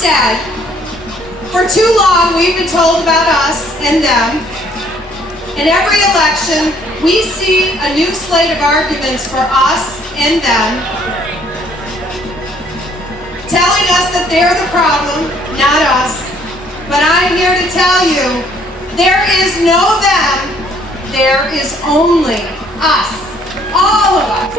Instead, for too long we've been told about us and them. In every election, we see a new slate of arguments for us and them, telling us that they're the problem, not us. But I'm here to tell you, there is no them, there is only us, all of us.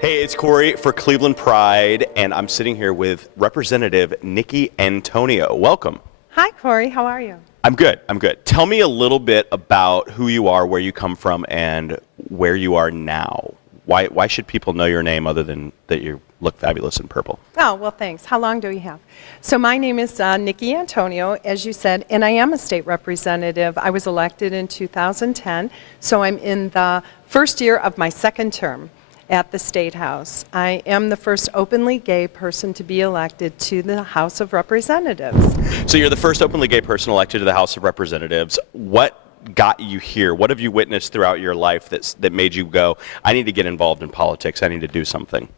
Hey, it's Corey for Cleveland Pride, and I'm sitting here with Representative Nickie Antonio. Welcome. Hi, Corey. How are you? I'm good. Tell me a little bit about who you are, where you come from, and where you are now. Why should people know your name other than that you look fabulous in purple? Oh, well, thanks. How long do we have? So my name is Nickie Antonio, as you said, and I am a state representative. I was elected in 2010, so I'm in the first year of my second term at the State House. I am the first openly gay person to be elected to the House of Representatives. So you're the first openly gay person elected to the House of Representatives. What got you here? What have you witnessed throughout your life that made you go, I need to get involved in politics, I need to do something?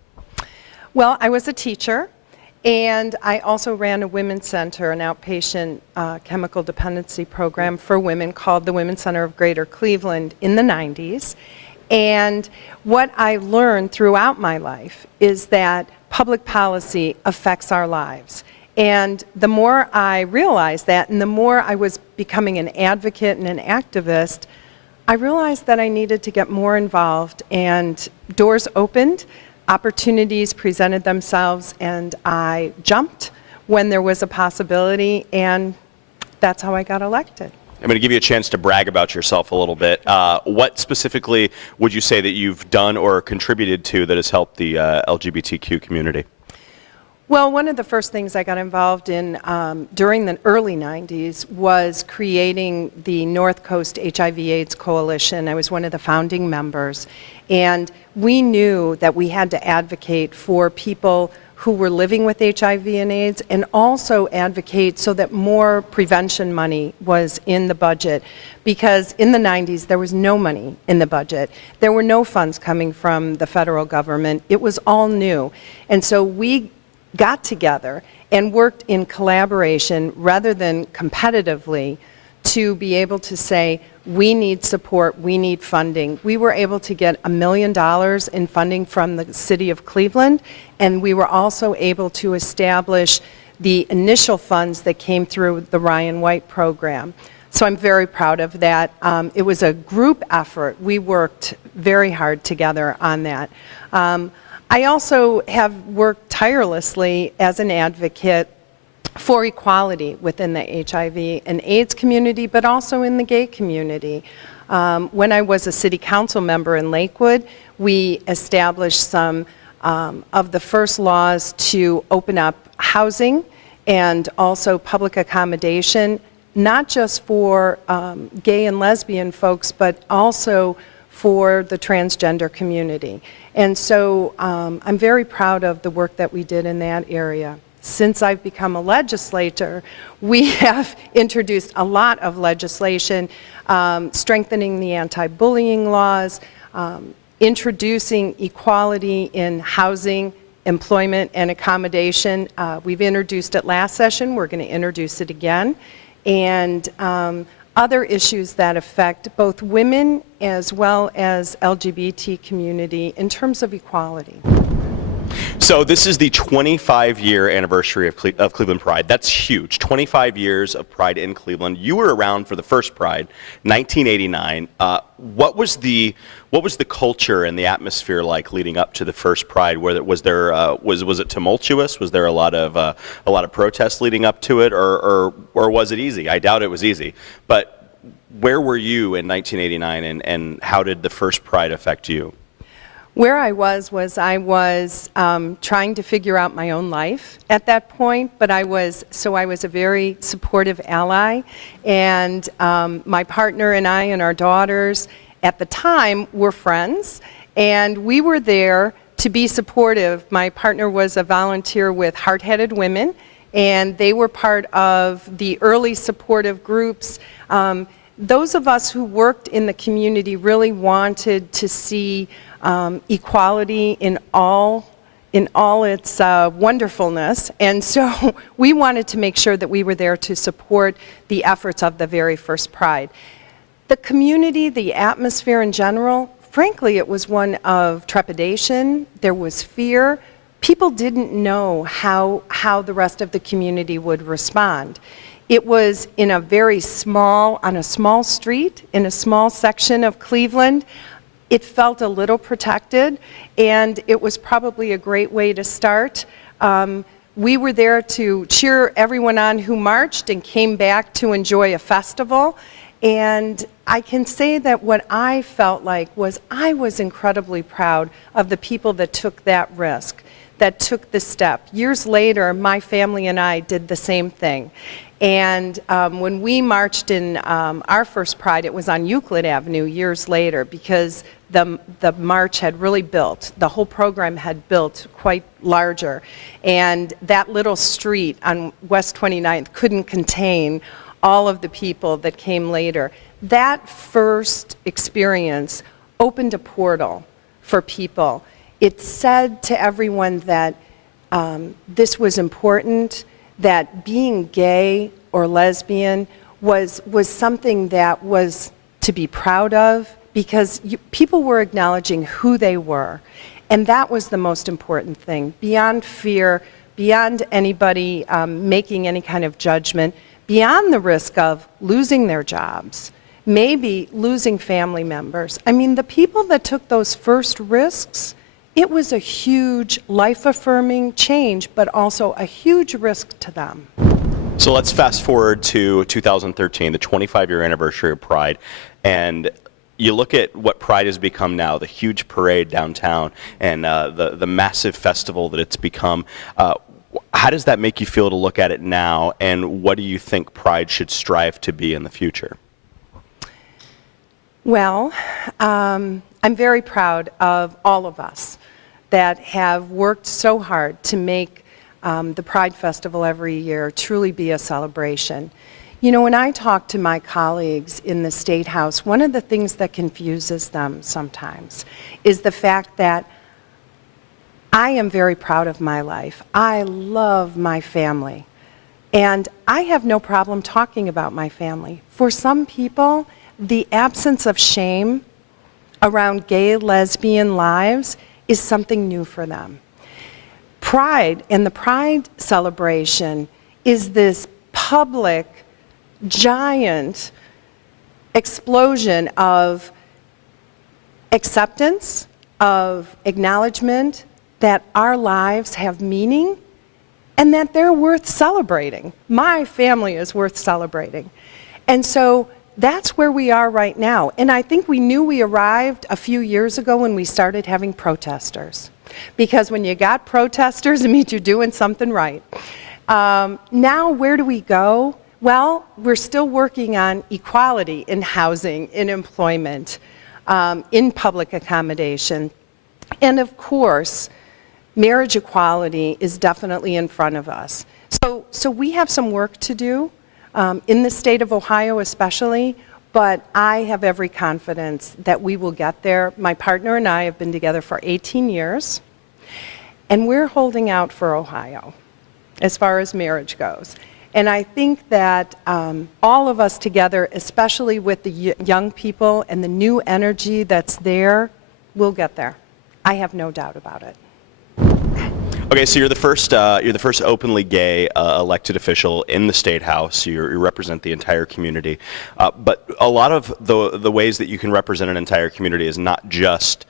Well, I was a teacher, and I also ran a women's center, an outpatient chemical dependency program for women called the Women's Center of Greater Cleveland in the 90s. And what I learned throughout my life is that public policy affects our lives. And the more I realized that, and the more I was becoming an advocate and an activist, I realized that I needed to get more involved, and doors opened, opportunities presented themselves, and I jumped when there was a possibility, and that's how I got elected. I'm going to give you a chance to brag about yourself a little bit. What specifically would you say that you've done or contributed to that has helped the LGBTQ community? Well, one of the first things I got involved in during the early 90s was creating the North Coast HIV/AIDS Coalition. I was one of the founding members, and we knew that we had to advocate for people who were living with HIV and AIDS, and also advocate so that more prevention money was in the budget. Because in the 90s, there was no money in the budget. There were no funds coming from the federal government. It was all new. And so we got together and worked in collaboration rather than competitively to be able to say, we need support, we need funding. We were able to get $1 million in funding from the city of Cleveland, and we were also able to establish the initial funds that came through the Ryan White program. So I'm very proud of that. It was a group effort. We worked very hard together on that. I also have worked tirelessly as an advocate for equality within the HIV and AIDS community, but also in the gay community. When I was a city council member in Lakewood, we established some of the first laws to open up housing and also public accommodation, not just for gay and lesbian folks, but also for the transgender community. And so I'm very proud of the work that we did in that area. Since I've become a legislator, we have introduced a lot of legislation, strengthening the anti-bullying laws, introducing equality in housing, employment, and accommodation. We've introduced it last session. We're going to introduce it again. And other issues that affect both women as well as LGBT community in terms of equality. So this is the 25-year anniversary of Cleveland Pride. That's huge. 25 years of Pride in Cleveland. You were around for the first Pride, 1989. What was the culture and the atmosphere like leading up to the first Pride? Was it tumultuous? Was there a lot of protests leading up to it, or was it easy? I doubt it was easy. But where were you in 1989, and how did the first Pride affect you? Where I was trying to figure out my own life at that point, but I was a very supportive ally, and my partner and I and our daughters at the time were friends, and we were there to be supportive. My partner was a volunteer with Heart-Headed Women, and they were part of the early supportive groups. Those of us who worked in the community really wanted to see equality in all its wonderfulness, and so we wanted to make sure that we were there to support the efforts of the very first Pride. The community, the atmosphere in general, frankly, it was one of trepidation. There was fear. People didn't know how the rest of the community would respond. It was in a very small, on a small street, in a small section of Cleveland. It felt a little protected, and it was probably a great way to start. We were there to cheer everyone on who marched and came back to enjoy a festival. And I can say that what I felt like was I was incredibly proud of the people that took that risk, that took the step. Years later, my family and I did the same thing. And when we marched in our first Pride, it was on Euclid Avenue years later, because the march had really built, the whole program had built quite larger. And that little street on West 29th couldn't contain all of the people that came later. That first experience opened a portal for people. It said to everyone that this was important, that being gay or lesbian was something that was to be proud of, because people were acknowledging who they were. And that was the most important thing, beyond fear, beyond anybody making any kind of judgment, beyond the risk of losing their jobs, maybe losing family members. I mean, the people that took those first risks, it was a huge life-affirming change, but also a huge risk to them. So let's fast forward to 2013, the 25-year anniversary of Pride, and you look at what Pride has become now, the huge parade downtown, and the massive festival that it's become. How does that make you feel to look at it now, and what do you think Pride should strive to be in the future? Well, I'm very proud of all of us that have worked so hard to make the Pride Festival every year truly be a celebration. You know, when I talk to my colleagues in the State House, one of the things that confuses them sometimes is the fact that I am very proud of my life. I love my family. And I have no problem talking about my family. For some people, the absence of shame around gay, lesbian lives is something new for them. Pride and the Pride celebration is this public, giant explosion of acceptance, of acknowledgement that our lives have meaning and that they're worth celebrating. My family is worth celebrating. And so that's where we are right now. And I think we knew we arrived a few years ago when we started having protesters. Because when you got protesters, it means you're doing something right. Now, where do we go? Well, we're still working on equality in housing, in employment, in public accommodation. And of course, marriage equality is definitely in front of us. So we have some work to do, in the state of Ohio especially, but I have every confidence that we will get there. My partner and I have been together for 18 years, and we're holding out for Ohio as far as marriage goes. And I think that all of us together, especially with the young people and the new energy that's there, we'll get there. I have no doubt about it. Okay, so you're the first openly gay elected official in the State House. You represent the entire community, but a lot of the ways that you can represent an entire community is not just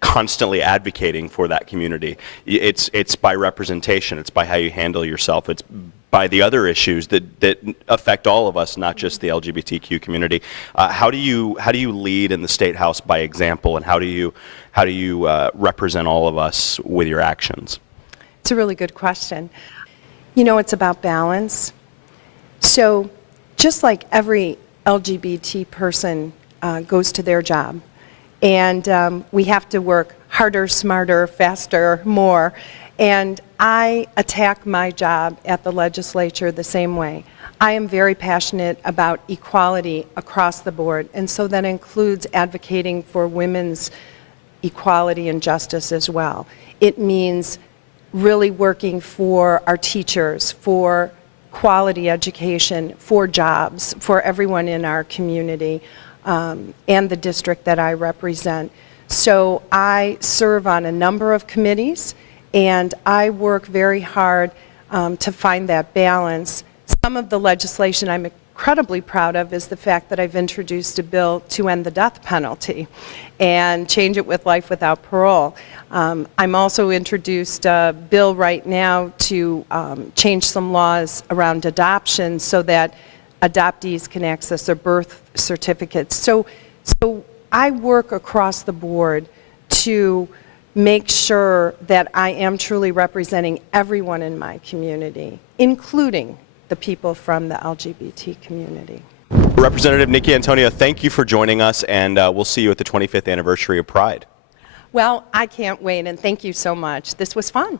constantly advocating for that community. It's by representation. It's by how you handle yourself. It's by the other issues that affect all of us, not just the LGBTQ community. How do you lead in the State House by example, and how do you represent all of us with your actions? It's a really good question. You know, it's about balance. So just like every LGBT person goes to their job, and we have to work harder, smarter, faster, more, and I attack my job at the legislature the same way. I am very passionate about equality across the board, and so that includes advocating for women's equality and justice as well. It means really working for our teachers, for quality education, for jobs, for everyone in our community, and the district that I represent. So I serve on a number of committees, and I work very hard to find that balance. Some of the legislation I'm incredibly proud of is the fact that I've introduced a bill to end the death penalty and change it with life without parole. I'm also introduced a bill right now to change some laws around adoption so that adoptees can access their birth certificates. So I work across the board to make sure that I am truly representing everyone in my community, including the people from the LGBT community. Representative Nickie Antonio, thank you for joining us, and we'll see you at the 25th anniversary of Pride. Well, I can't wait, and thank you so much. This was fun.